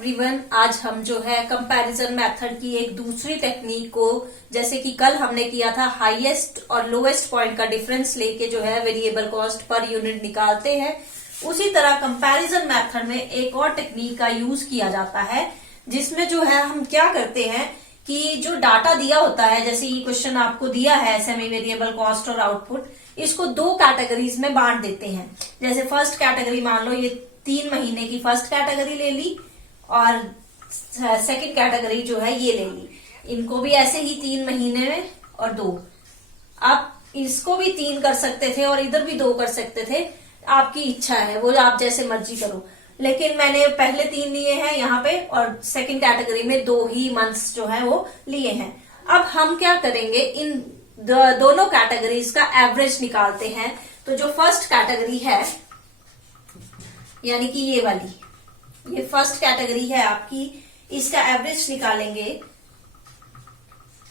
Everyone, आज हम जो है कंपैरिजन मेथड की एक दूसरी टेक्निक को, जैसे कि कल हमने किया था हाईएस्ट और लोएस्ट पॉइंट का डिफरेंस लेके जो है वेरिएबल कॉस्ट पर यूनिट निकालते हैं, उसी तरह कंपैरिजन मेथड में एक और टेक्निक का यूज किया जाता है, जिसमें जो है हम क्या करते हैं कि जो डाटा दिया होता है, जैसे ये क्वेश्चन आपको दिया है सेमी वेरिएबल कॉस्ट और आउटपुट, इसको दो कैटेगरीज में बांट देते हैं। जैसे फर्स्ट कैटेगरी मान लो, ये 3 महीने की फर्स्ट कैटेगरी ले ली और सेकंड कैटेगरी जो है ये ले ली। इनको भी ऐसे ही 3 महीने में और 2। आप इसको भी 3 कर सकते थे और इधर भी 2 कर सकते थे, आपकी इच्छा है, वो आप जैसे मर्जी करो। लेकिन मैंने पहले 3 लिए हैं यहाँ पे और सेकंड कैटेगरी में 2 ही मंथ्स जो है वो लिए हैं। अब हम क्या करेंगे, इन दोनों कैटेगरीज का एवरेज निकालते हैं। तो जो फर्स्ट कैटेगरी है, यानी कि ये वाली, ये फर्स्ट कैटेगरी है आपकी, इसका एवरेज निकालेंगे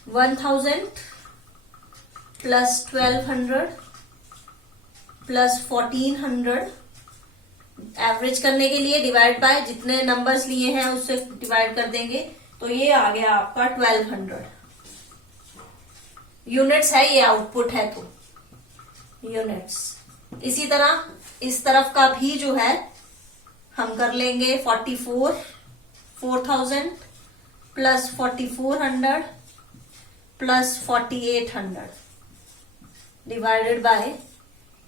1000 प्लस 1200 प्लस 1400। एवरेज करने के लिए डिवाइड बाय जितने नंबर्स लिए हैं उससे डिवाइड कर देंगे, तो ये आ गया आपका 1200 यूनिट्स है। ये आउटपुट है तो यूनिट्स। इसी तरह इस तरफ का भी जो है हम कर लेंगे 4000 प्लस 4400 प्लस 4800 डिवाइडेड बाय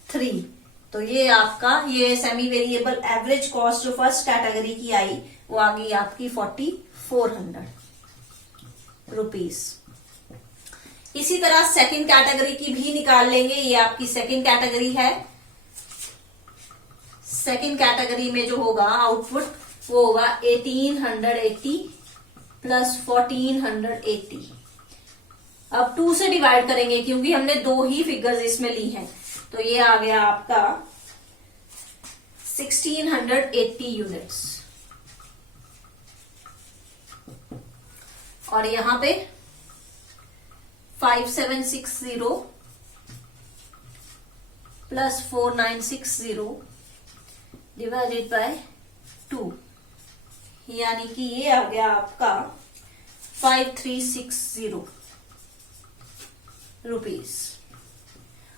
3। तो ये आपका ये सेमी वेरिएबल एवरेज कॉस्ट जो फर्स्ट कैटेगरी की आई वो आ गई आपकी 4400 रुपीज। इसी तरह सेकंड कैटेगरी की भी निकाल लेंगे। ये आपकी सेकंड कैटेगरी है। सेकंड कैटेगरी में जो होगा आउटपुट वो होगा 1880 प्लस 1480। अब 2 से डिवाइड करेंगे क्योंकि हमने 2 ही फिगर्स इसमें ली हैं, तो ये आ गया आपका 1680 यूनिट्स। और यहां पे 5760 प्लस 4960 डिवाइडेड बाय 2, यानी कि ये आ गया आपका 5360 रुपीज।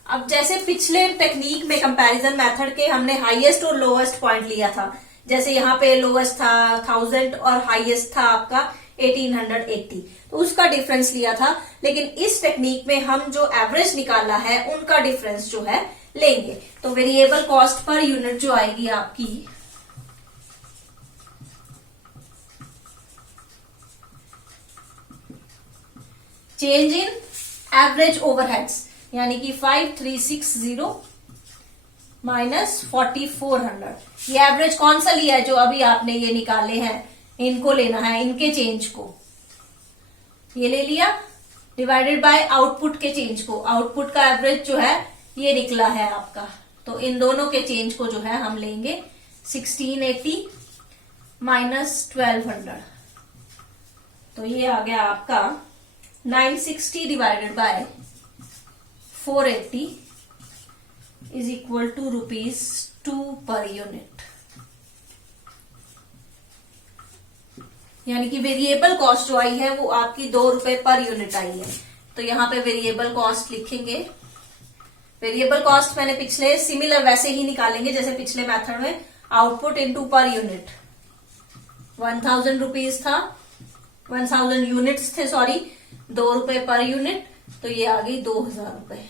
अब जैसे पिछले टेक्निक में कंपैरिजन मेथड के हमने हाईएस्ट और लोएस्ट पॉइंट लिया था, जैसे यहाँ पे लोएस्ट था 1000 और हाईएस्ट था आपका 1880, तो उसका डिफरेंस लिया था। लेकिन इस टेक्निक में हम जो एवरेज निकाला है उनका डिफरेंस जो है लेंगे। तो वेरिएबल कॉस्ट पर यूनिट जो आएगी आपकी चेंज इन एवरेज ओवरहेड्स, यानी कि 5360 माइनस 4400। ये एवरेज कौन सा लिया है, जो अभी आपने ये निकाले हैं, इनको लेना है, इनके चेंज को ये ले लिया डिवाइडेड बाय आउटपुट के चेंज को। आउटपुट का एवरेज जो है ये निकला है आपका, तो इन दोनों के चेंज को जो है हम लेंगे 1680 माइनस 1200। तो ये आ गया आपका 960 divided by 480 is equal to ₹2 per unit. यानी कि वेरिएबल कॉस्ट जो आई है वो आपकी ₹2 पर यूनिट आई है। तो यहाँ पे वेरिएबल कॉस्ट लिखेंगे। वेरिएबल कॉस्ट मैंने पिछले सिमिलर वैसे ही निकालेंगे जैसे पिछले मेथड में, output into per unit. 1000 rupees था, 1000 यूनिट्स थे, सॉरी, ₹2 पर यूनिट, तो ये आ गई 2000 रुपए।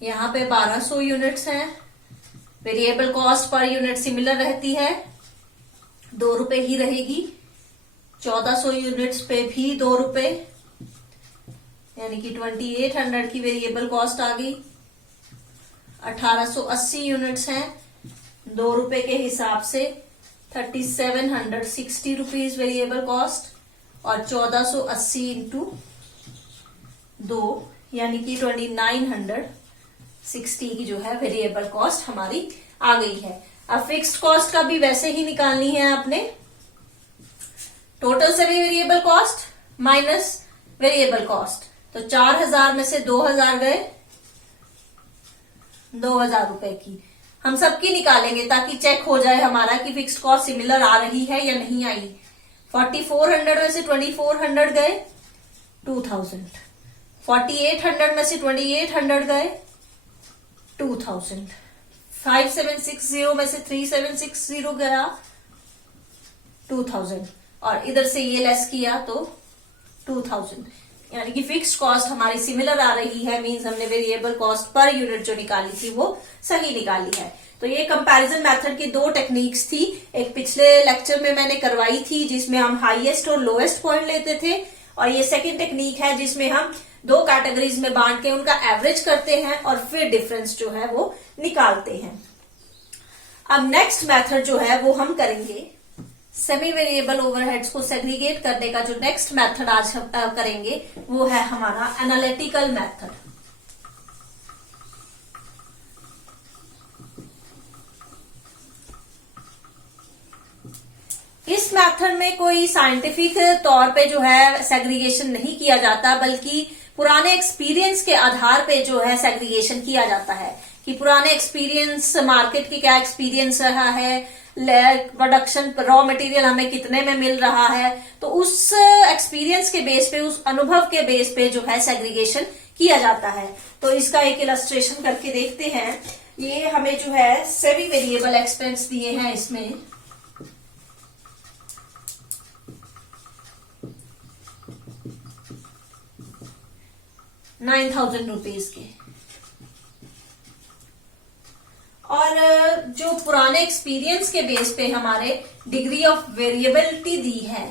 यहाँ पे 1200 यूनिट्स हैं। Variable cost per unit similar रहती है, ₹2 ही रहेगी। 1400 यूनिट्स पे भी ₹2, यानी कि 2800 की वेरिएबल कॉस्ट आ गई। 1880 यूनिट्स हैं, ₹2 के हिसाब से 3760 रुपीज वेरिएबल कॉस्ट, और 1480 इंटू 2 यानी कि 2960 की जो है वेरिएबल कॉस्ट हमारी आ गई है। अब फिक्स्ड कॉस्ट का भी वैसे ही निकालनी है आपने। Total semi variable cost minus variable cost, तो 4000 में से 2000 गए, ₹2000 की हम सबकी निकालेंगे ताकि चेक हो जाए हमारा कि फिक्स्ड कॉस्ट सिमिलर आ रही है या नहीं आई। 4400 में से 2400 गए 2000, 4800 में से 2800 गए 2000, 5760 में से 3760 गया 2000, और इधर से ये लेस किया तो 2000, यानी कि फिक्स्ड कॉस्ट हमारी सिमिलर आ रही है। मींस हमने वेरिएबल कॉस्ट पर यूनिट जो निकाली थी वो सही निकाली है। तो ये कंपैरिजन मेथड की दो टेक्निक्स थी। एक पिछले लेक्चर में मैंने करवाई थी जिसमें हम हाईएस्ट और लोएस्ट पॉइंट लेते थे, और ये सेकंड टेक्निक है जिसमें हम दो कैटेगरीज में बांट के उनका एवरेज करते हैं और फिर डिफरेंस जो है वो निकालते हैं। अब नेक्स्ट मेथड जो है वो हम करेंगे सेमी वेरिएबल ओवरहेड्स को सेग्रीगेट करने का। जो नेक्स्ट मेथड आज हम करेंगे वो है हमारा एनालिटिकल मेथड। इस मेथड में कोई साइंटिफिक तौर पे जो है सेग्रीगेशन नहीं किया जाता, बल्कि पुराने एक्सपीरियंस के आधार पे जो है सेग्रीगेशन किया जाता है कि पुराने एक्सपीरियंस, मार्केट की क्या एक्सपीरियंस रहा है, प्रोडक्शन रॉ मटेरियल हमें कितने में मिल रहा है, तो उस एक्सपीरियंस के बेस पे, उस अनुभव के बेस पे जो है सेग्रीगेशन किया जाता है। तो इसका एक इलस्ट्रेशन करके देखते हैं। ये हमें जो है सेमी वेरिएबल एक्सपेंस दिए हैं, इसमें ₹9,000 के, और जो पुराने एक्सपीरियंस के बेस पे हमारे डिग्री ऑफ वेरिएबिलिटी दी है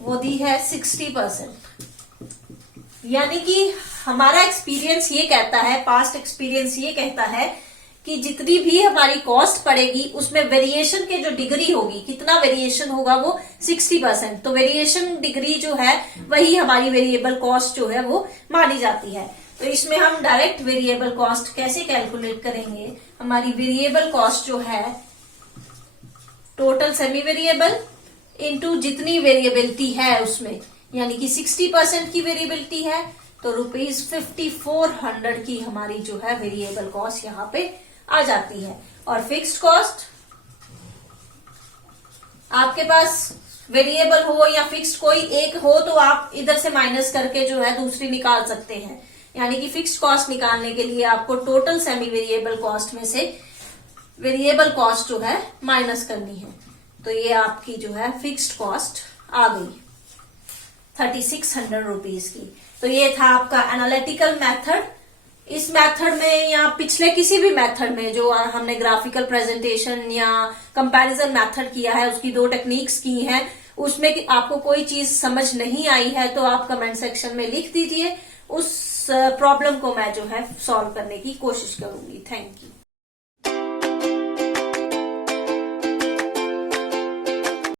वो दी है 60%। यानी कि हमारा एक्सपीरियंस ये कहता है, पास्ट एक्सपीरियंस ये कहता है कि जितनी भी हमारी कॉस्ट पड़ेगी उसमें वेरिएशन के जो डिग्री होगी, कितना वेरिएशन होगा वो 60%। तो वेरिएशन डिग्री जो है वही हमारी वेरिएबल कॉस्ट जो है वो मानी जाती है। तो इसमें हम डायरेक्ट वेरिएबल कॉस्ट कैसे कैलकुलेट करेंगे? हमारी वेरिएबल कॉस्ट जो है टोटल सेमी वेरिएबल इंटू जितनी वेरिएबिलिटी है उसमें, यानी कि 60% की वेरिएबिलिटी है तो ₹5400 की हमारी जो है वेरिएबल कॉस्ट यहाँ पे आ जाती है। और फिक्स्ड कॉस्ट आपके पास वेरिएबल हो या फिक्स्ड कोई एक हो तो आप इधर से माइनस करके जो है दूसरी निकाल सकते हैं। यानी कि फिक्स्ड कॉस्ट निकालने के लिए आपको टोटल सेमी वेरिएबल कॉस्ट में से वेरिएबल कॉस्ट जो है माइनस करनी है। तो ये आपकी जो है फिक्स्ड कॉस्ट आ गई ₹3600 की। तो ये था आपका एनालिटिकल मेथड। इस मेथड में या पिछले किसी भी मेथड में जो हमने ग्राफिकल प्रेजेंटेशन या कंपैरिजन मेथड किया है, उसकी दो टेक्निक्स की हैं, उसमें आपको कोई चीज समझ नहीं आई है तो आप कमेंट सेक्शन में लिख दीजिए। उस प्रॉब्लम को मैं जो है सॉल्व करने की कोशिश करूंगी। Thank you.